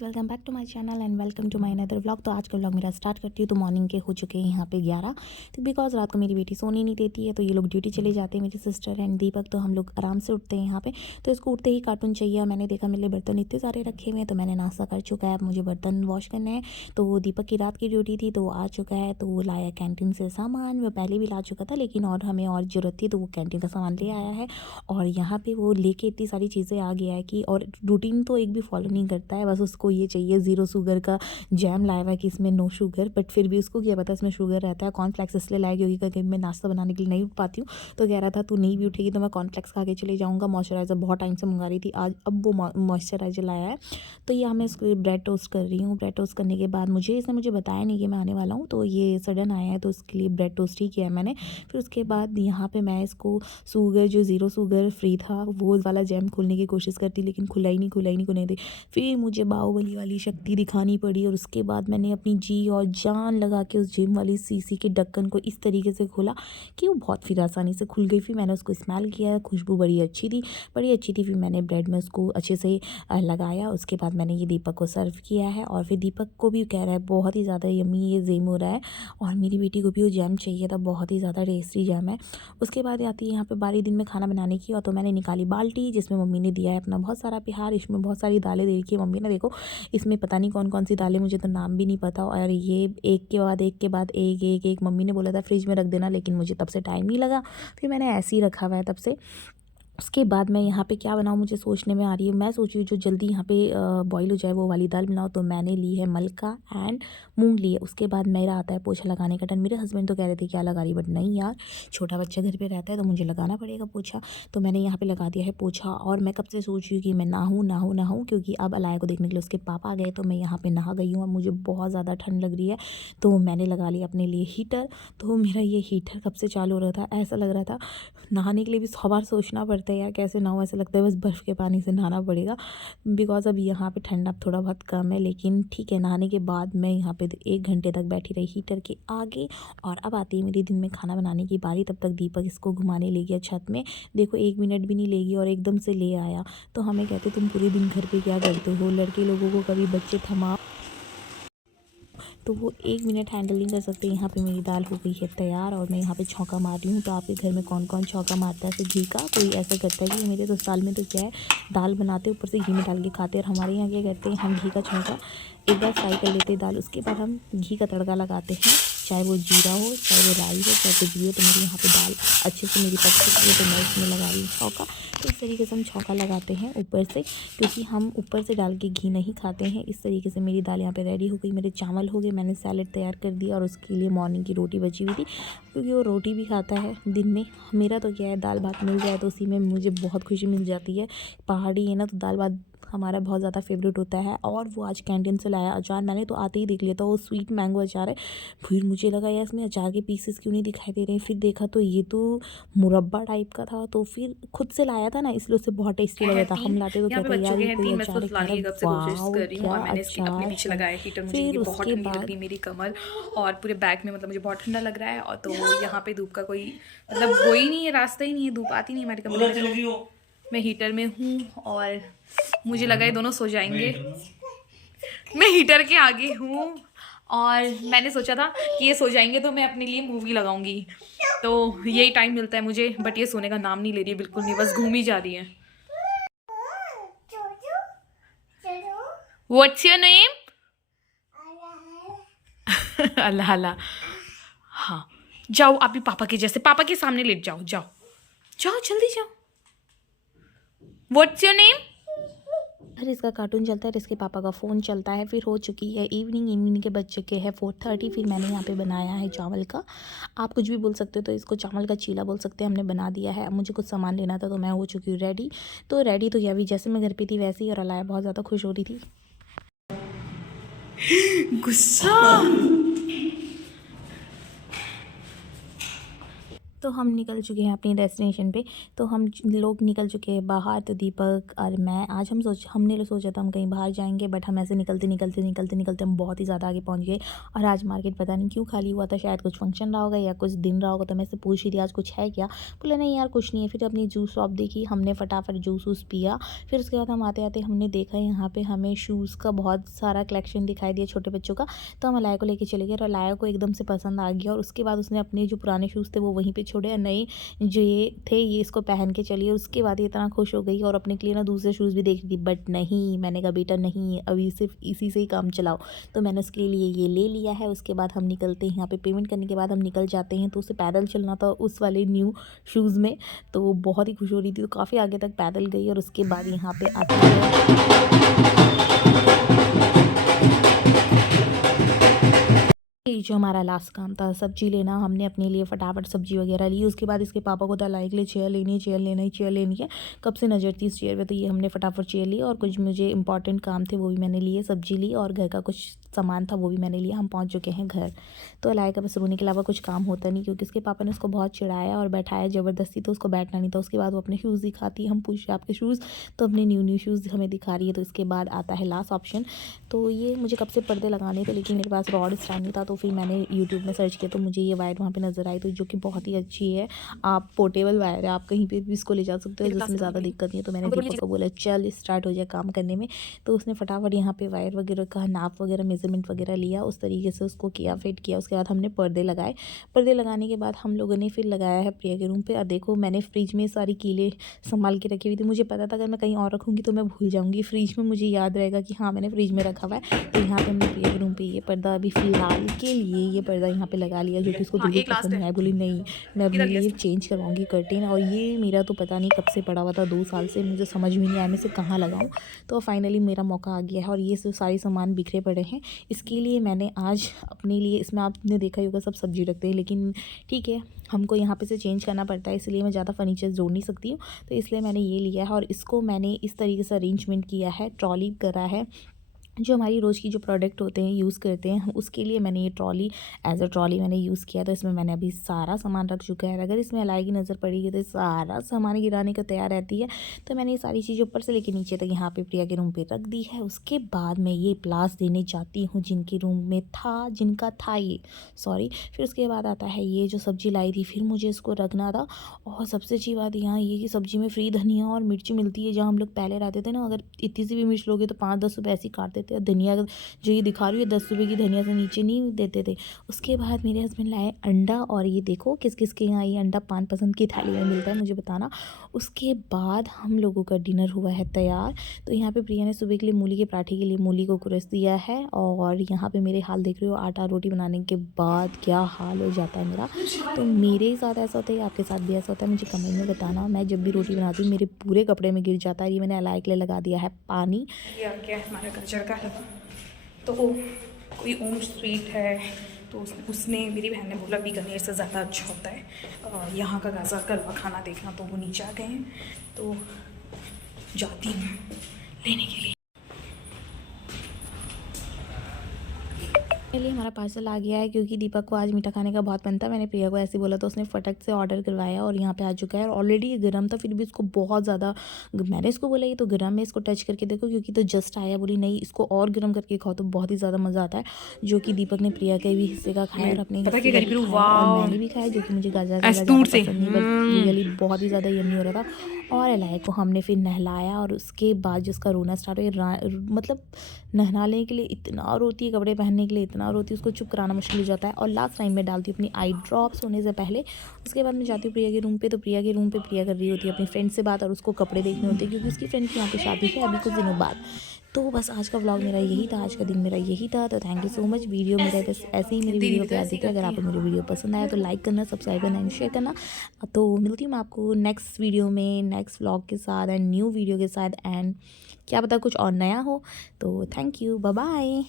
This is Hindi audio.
Guys, welcome back to my channel and welcome to my another vlog. तो आज का व्लॉग मेरा स्टार्ट करती हूँ। तो मॉर्निंग के हो चुके हैं यहाँ पे 11। तो बिकॉज रात को मेरी बेटी सोने नहीं देती है, तो ये लोग ड्यूटी चले जाते हैं, मेरी सिस्टर एंड दीपक। तो हम लोग आराम से उठते हैं यहाँ पे। तो इसको उठते ही कार्टून चाहिए। मैंने देखा मेरे लिए बर्तन इतने सारे रखे हुए हैं, तो मैंने नाश्ता कर चुका है। अब मुझे बर्तन वॉश करने हैं। तो दीपक की रात की ड्यूटी थी, तो वो आ चुका है। तो वो लाया कैंटीन से सामान। वो पहले भी ला चुका था, लेकिन और हमें और ज़रूरत थी, तो वो कैंटीन का सामान ले आया है। और यहाँ पे वो लेके इतनी सारी चीज़ें आ गया है कि, और रूटीन तो एक भी फॉलो नहीं करता है। बस उसको ये चाहिए, ज़ीरो शुगर का जैम लाया हुआ है कि इसमें नो शुगर, बट फिर भी उसको क्या पता इसमें शुगर रहता है। कॉर्नफ्लेक्स इसलिए लाया क्योंकि कभी मैं नाश्ता बनाने के लिए नहीं उठ पाती हूँ, तो कह रहा था तू नहीं भी उठेगी तो मैं कॉर्नफ्लेक्स खा के चले जाऊँगा। मॉइस्चराइज़र बहुत टाइम से मंगा रही थी, आज अब वो मॉइस्चराइज़र लाया है। तो ये मैं इसको ब्रेड टोस्ट कर रही हूँ। ब्रेड टोस्ट करने के बाद इसने मुझे बताया नहीं कि मैं आने वाला हूँ, तो ये सडन आया है, तो उसके लिए ब्रेड टोस्ट ही किया है मैंने। फिर उसके बाद यहाँ पे मैं इसको शुगर, जो ज़ीरो शुगर फ्री था, वो वाला जैम खोलने की कोशिश करती, लेकिन खुला ही नहीं खुलने दी। फिर मुझे बाहुबली वाली शक्ति दिखानी पड़ी, और उसके बाद मैंने अपनी जी और जान लगा के उस जिम वाली शीशी के ढक्कन को इस तरीके से खोला कि वो बहुत फिर आसानी से खुल गई। फिर मैंने उसको स्मेल किया, खुशबू बड़ी अच्छी थी। फिर मैंने ब्रेड में उसको अच्छे से लगाया। उसके बाद मैंने ये दीपक को सर्व किया है, और फिर दीपक को भी कह रहा है बहुत ही ज़्यादा यम्मी ये जैम हो रहा है, और मेरी बेटी को भी वो जैम चाहिए था, बहुत ही ज़्यादा टेस्टी जैम है। उसके बाद आती है यहाँ पे बारी दिन में खाना बनाने की, और तो मैंने निकाली बाल्टी जिसमें मम्मी ने दिया है अपना बहुत सारा प्यार। इसमें बहुत सारी दालें दे रखी है मम्मी ने, देखो इसमें पता नहीं कौन कौन सी दालें, मुझे तो नाम भी नहीं पता। और ये एक के बाद एक मम्मी ने बोला था फ्रिज में रख देना, लेकिन मुझे तब से टाइम नहीं लगा, फिर मैंने ऐसे ही रखा हुआ है तब से। उसके बाद मैं यहाँ पे क्या बनाऊँ, मुझे सोचने में आ रही है। मैं सोच रही हूँ जो जल्दी यहाँ पे बॉईल हो जाए वो वाली दाल बनाओ। तो मैंने ली है मलका एंड मूंग ली है। उसके बाद मेरा आता है पोछा लगाने का टर्न। मेरे हस्बैंड तो कह रहे थे क्या लगा रही, बट नहीं यार, छोटा बच्चा घर पे रहता है तो मुझे लगाना पड़ेगा पोछा। तो मैंने यहाँ पे लगा दिया है पोछा, और मैं कब से सोच रही हूँ कि मैं नहाऊँ, क्योंकि अब अलाया को देखने के लिए उसके पापा आ गए, तो मैं यहाँ पे नहा गई हूँ और मुझे बहुत ज़्यादा ठंड लग रही है। तो मैंने लगा लिया अपने लिए हीटर। तो मेरा ये हीटर कब से चालू हो रहा था, ऐसा लग रहा था नहाने के लिए भी 100 बार सोचना पड़ता है यार कैसे नहाऊं, ऐसा लगता है बस बर्फ़ के पानी से नहाना पड़ेगा। बिकॉज अब यहाँ पे ठंडा थोड़ा बहुत कम है, लेकिन ठीक है। नहाने के बाद मैं यहाँ पे 1 घंटे तक बैठी रही हीटर के आगे, और अब आती है मेरी दिन में खाना बनाने की बारी। तब तक दीपक इसको घुमाने ले गया छत में, देखो 1 मिनट भी नहीं लेगी और एकदम से ले आया। तो हमें कहते तुम पूरे दिन घर पे क्या करते हो, लड़के लोगों को कभी बच्चे थमा, तो वो 1 मिनट हैंडल नहीं कर सकते। यहाँ पे मेरी दाल हो गई है तैयार, और मैं यहाँ पे छौंका मार रही हूँ। तो आपके घर में कौन कौन छौंका मारता है ऐसे घी का? कोई ऐसा करता है कि मेरे तो साल में तो क्या है, दाल बनाते ऊपर से घी में डाल के खाते हैं। और हमारे यहाँ क्या करते हैं, हम घी का छौंका एक बार फ्राई कर लेते हैं दाल, उसके बाद हम घी का तड़का लगाते हैं, चाहे वो जीरा हो, चाहे वो राई हो, चाहे कुछ भी हो। तो मेरी यहाँ पे दाल अच्छे से मेरी पक चुकी है, तो मैं इसमें लगा रही हूँ छौंका। तो इस तरीके से हम छौंका लगाते हैं ऊपर से, क्योंकि हम ऊपर से डाल के घी नहीं खाते हैं। इस तरीके से मेरी दाल यहाँ पे रेडी हो गई। मेरे चावल हो गए, मैंने सैलेड तैयार कर दिया, और उसके लिए मॉर्निंग की रोटी बची हुई थी, क्योंकि वो रोटी भी खाता है दिन में। मेरा तो क्या है, दाल भात मिल जाए तो उसी में मुझे बहुत खुशी मिल जाती है। पहाड़ी है ना, तो दाल भात हमारा बहुत ज़्यादा फेवरेट होता है। और वो आज कैंटीन से लाया अचार, मैंने तो आते ही देख लिया था वो स्वीट मैंगो अचार है। फिर मुझे लगा यार इसमें अचार के पीसेस क्यों नहीं दिखाई दे रहे हैं, फिर देखा तो ये तो मुरब्बा टाइप का था। तो फिर खुद से लाया था ना, इसलिए उससे बहुत टेस्टी लगा था। हम लाते तो यहाँ पे कहते बच यार चुके ये हैं कोई 3। मैं इसको अचार है, कह सुलाने रहा की कब से कोशिश वाह कर रही हूँ, क्या और मैंने इसकी अपने अचार पीछे है। लगाया हीटर। मुझे ये फिर बहुत उसके ठंडी लग बाद रही मेरी कमर, और पूरे बैक में, मतलब मुझे बहुत ठंडा लग रहा है। और तो यहाँ पे धूप का कोई मतलब वो ही नहीं है, रास्ता ही नहीं है, धूप आती नहीं हमारे कमरे में। तो मैं हीटर में हूँ, और मुझे लगा ये दोनों सो जाएंगे। मैं हीटर के आगे हूँ, और मैंने सोचा था कि ये सो जाएंगे तो मैं अपने लिए मूवी लगाऊंगी, तो यही टाइम मिलता है मुझे। बट ये सोने का नाम नहीं ले रही है, बिल्कुल नहीं, बस घूम ही जा रही है। What's your name? अल्लाह अल्लाह। हाँ, जाओ आप भी पापा के जैसे, पापा के सामने लेट जाओ, जाओ जाओ जल्दी जाओ। What's your name? फिर इसका कार्टून चलता है, इसके पापा का फ़ोन चलता है। फिर हो चुकी है इवनिंग के बज चुके हैं 4:30। फिर मैंने यहाँ पे बनाया है चावल का, आप कुछ भी बोल सकते हो, तो इसको चावल का चीला बोल सकते हैं। हमने बना दिया है। अब मुझे कुछ सामान लेना था, तो मैं हो चुकी हूँ रेडी। तो रेडी तो या भी जैसे मैं घर पे थी वैसे ही, और अलाया बहुत ज़्यादा खुश हो रही थी। गुस्सा। तो हम निकल चुके हैं अपनी डेस्टिनेशन पे। तो हम लोग निकल चुके हैं बाहर। तो दीपक और मैं आज हमने सोचा था हम कहीं बाहर जाएंगे, बट हम ऐसे निकलते हम बहुत ही ज़्यादा आगे पहुंच गए। और आज मार्केट पता नहीं क्यों खाली हुआ था, शायद कुछ फंक्शन रहा होगा या कुछ दिन रहा होगा। तो मैं से पूछ रही थी आज कुछ है क्या, बोले नहीं यार कुछ नहीं है। फिर अपनी जूस शॉप देखी, हमने फटाफट जूस वूस पिया। फिर उसके बाद हम आते आते हमने देखा यहाँ पे हमें शूज़ का बहुत सारा कलेक्शन दिखाई दिया छोटे बच्चों का। तो हम अलाया को लेके चले गए और अलाया को एकदम से पसंद आ गया। और उसके बाद उसने अपने जो पुराने शूज़ थे वो वहीं पे छोड़े और नए जो ये थे ये इसको पहन के चली। और उसके बाद ये इतना खुश हो गई और अपने के लिए ना दूसरे शूज़ भी देख रही थी, बट नहीं, मैंने कहा बेटा नहीं, अभी सिर्फ इसी से ही काम चलाओ। तो मैंने उसके लिए ये ले लिया है। उसके बाद हम निकलते हैं, यहाँ पे पेमेंट करने के बाद हम निकल जाते हैं। तो उसे पैदल चलना था उस वाले न्यू शूज़ में, तो बहुत ही खुश हो रही थी। तो काफ़ी आगे तक पैदल गई और उसके बाद यहाँ पे आती है ये जो हमारा लास्ट काम था सब्जी लेना। हमने अपने लिए फटाफट सब्जी वगैरह ली। उसके बाद इसके पापा को था लाइक ले चेयर लेनी है, कब से नज़र थी इस चेयर पे। तो ये हमने फटाफट चेयर ली और कुछ मुझे इंपॉर्टेंट काम थे वो भी मैंने लिए, सब्जी ली और घर का कुछ सामान था वो भी मैंने लिया। हम पहुंच चुके हैं घर। तो अलाया का बस रोने के अलावा कुछ काम होता नहीं, क्योंकि उसके पापा ने उसको बहुत चिढ़ाया और बैठाया ज़बरदस्ती, तो उसको बैठना नहीं था। उसके बाद वो अपने शूज़ दिखाती, हम पूछ आपके शूज़, तो अपने न्यू शूज़ हमें दिखा रही है। तो इसके बाद आता है लास्ट ऑप्शन। तो ये मुझे कब से पर्दे लगाने थे, लेकिन मेरे पास रॉड स्टैंड नहीं था। तो फिर मैंने यूट्यूब में सर्च किया तो मुझे ये वायर वहाँ पे नज़र आई, तो जो कि बहुत ही अच्छी है। आप पोर्टेबल वायर है, आप कहीं पे भी इसको ले जा सकते हो, जिसमें ज़्यादा दिक्कत नहीं है। तो मैंने दीपक को बोला चल स्टार्ट हो जाए काम करने में। तो उसने फटाफट यहाँ पे वायर वगैरह का नाप वगैरह मेजरमेंट वगैरह लिया, उस तरीके से उसको किया, फिट किया। उसके बाद हमने पर्दे लगाए। पर्दे लगाने के बाद हम लोगों ने फिर लगाया है प्रिया के रूम पे। और देखो मैंने फ्रिज में सारी कीलें संभाल के रखी हुई थी। मुझे पता था अगर मैं कहीं और रखूँगी तो मैं भूल जाऊँगी, फ्रिज में मुझे याद रहेगा कि हाँ मैंने फ्रिज में रखा हुआ है। तो यहाँ पे हमने प्रिया के रूम पे ये पर्दा अभी फ़िलहाल के लिए ये पर्दा यहाँ पे लगा लिया, जो कि उसको बिल्कुल पसंद नहीं आया। बोली नहीं मैं अपने लिए चेंज करवाऊँगी कर्टेन। और ये मेरा तो पता नहीं कब से पड़ा हुआ था, 2 साल से, मुझे समझ में नहीं आया मैं इसे कहाँ लगाऊँ। तो फाइनली मेरा मौका आ गया है और ये सब सारे सामान बिखरे पड़े हैं। इसके लिए मैंने आज अपने लिए, इसमें आपने देखा ही होगा सब सब्जी रखते हैं, लेकिन ठीक है हमको यहाँ पे से चेंज करना पड़ता है, इसलिए मैं ज़्यादा फर्नीचर जोड़ नहीं सकती हूँ। तो इसलिए मैंने ये लिया है और इसको मैंने इस तरीके से अरेंजमेंट किया है, ट्रॉली करा है। जो हमारी रोज़ की जो प्रोडक्ट होते हैं यूज़ करते हैं उसके लिए मैंने ये ट्रॉली एज अ ट्रॉली मैंने यूज़ किया। तो इसमें मैंने अभी सारा सामान रख चुका है। अगर इसमें अलाई की नज़र पड़ेगी तो सारा सामान गिराने का तैयार रहती है। तो मैंने ये सारी चीज़ें ऊपर से लेकर नीचे तक यहाँ पे प्रिया के रूम पे रख दी है। उसके बाद मैं ये प्लास देने जाती हूँ जिनके रूम में था, जिनका था ये सॉरी। फिर उसके बाद आता है ये जो सब्ज़ी लाई थी, फिर मुझे इसको रखना था। और सबसे अच्छी बात यहाँ ये कि सब्ज़ी में फ्री धनिया और मिर्ची मिलती है। जहाँ हम लोग पहले रहते थे ना, अगर इतनी सी भी मिर्च लोगे तो 5-10 रुपये ऐसे ही काट देते। और धनिया जो ये दिखा रही है 10 रुपये की, धनिया से नीचे नहीं देते थे। उसके बाद मेरे हस्बैंड लाए अंडा, और ये देखो किस किस के यहाँ ये अंडा 5 पसंद की थाली में मिलता है मुझे बताना। उसके बाद हम लोगों का डिनर हुआ है तैयार। तो यहाँ पे प्रिया ने सुबह के लिए मूली के पराठे के लिए मूली को कुरस दिया है। और यहाँ पे मेरे हाल देख रहे हो, आटा रोटी बनाने के बाद क्या हाल हो जाता है मेरा। तो मेरे साथ ऐसा होता है, आपके साथ भी ऐसा होता है, मुझे कमेंट में बताना। मैं जब भी रोटी बनाती हूँ मेरे पूरे कपड़े में गिर जाता है। ये मैंने अलाई के लिए लगा दिया है पानी। ये आ गया हमारे कल्चर का है। तो कोई ओम स्वीट है, तो उसने मेरी बहन ने बोला बीकानेर से ज़्यादा अच्छा होता है यहाँ का गाजर का हलवा खाना देखना। तो वो नीचे आ गए हैं, तो जाती हूँ लेने के लिए। मेरे लिए हमारा पार्सल आ गया है, क्योंकि दीपक को आज मीठा खाने का बहुत मन था। मैंने प्रिया को ऐसे बोला तो उसने फटक से ऑर्डर करवाया और यहाँ पे आ चुका है। और ऑलरेडी ये गर्म था, फिर भी इसको बहुत ज़्यादा, मैंने इसको बोला ये तो गर्म है, इसको टच करके देखो, क्योंकि तो जस्ट आया। बोली नहीं इसको और गर्म करके खाओ तो बहुत ही ज़्यादा मज़ा आता है। जो कि दीपक ने प्रिया के भी हिस्से का खाया और अपने हिस्से का भी खाया और मैंने भी खाया, जो कि मुझे गाजर का ज़्यादा पसंद नहीं, बट रियली बहुत ही ज़्यादा यम्मी हो रहा था। और अलाय को हमने फिर नहलाया और उसके बाद जिसका रोना स्टार्ट हो, मतलब नहलाने के लिए इतना रोती है, कपड़े पहनने के लिए इतना रोती है, उसको चुप कराना मुश्किल हो जाता है। और लास्ट टाइम में डालती हूँ अपनी आई ड्रॉप्स सोने से पहले। उसके बाद मैं जाती हूँ प्रिया के रूम पे। तो प्रिया के रूम पे प्रिया कर रही होती है अपनी फ्रेंड से बात, और उसको कपड़े देखने होते हैं क्योंकि उसकी फ्रेंड की यहाँ पे शादी है अभी कुछ दिनों बाद। तो बस आज का व्लॉग मेरा यही था, आज का दिन मेरा यही था। तो thank you so much. Video मेरा बस ऐसे ही मेरी वीडियो प्यार देते। अगर आपको मेरी वीडियो पसंद आया तो लाइक करना, सब्सक्राइब करना एंड शेयर करना। तो मिलती हूँ मैं आपको नेक्स्ट वीडियो में, नेक्स्ट व्लॉग के साथ एंड न्यू वीडियो के साथ, एंड क्या पता कुछ और नया हो। तो थैंक यू, बाय बाय।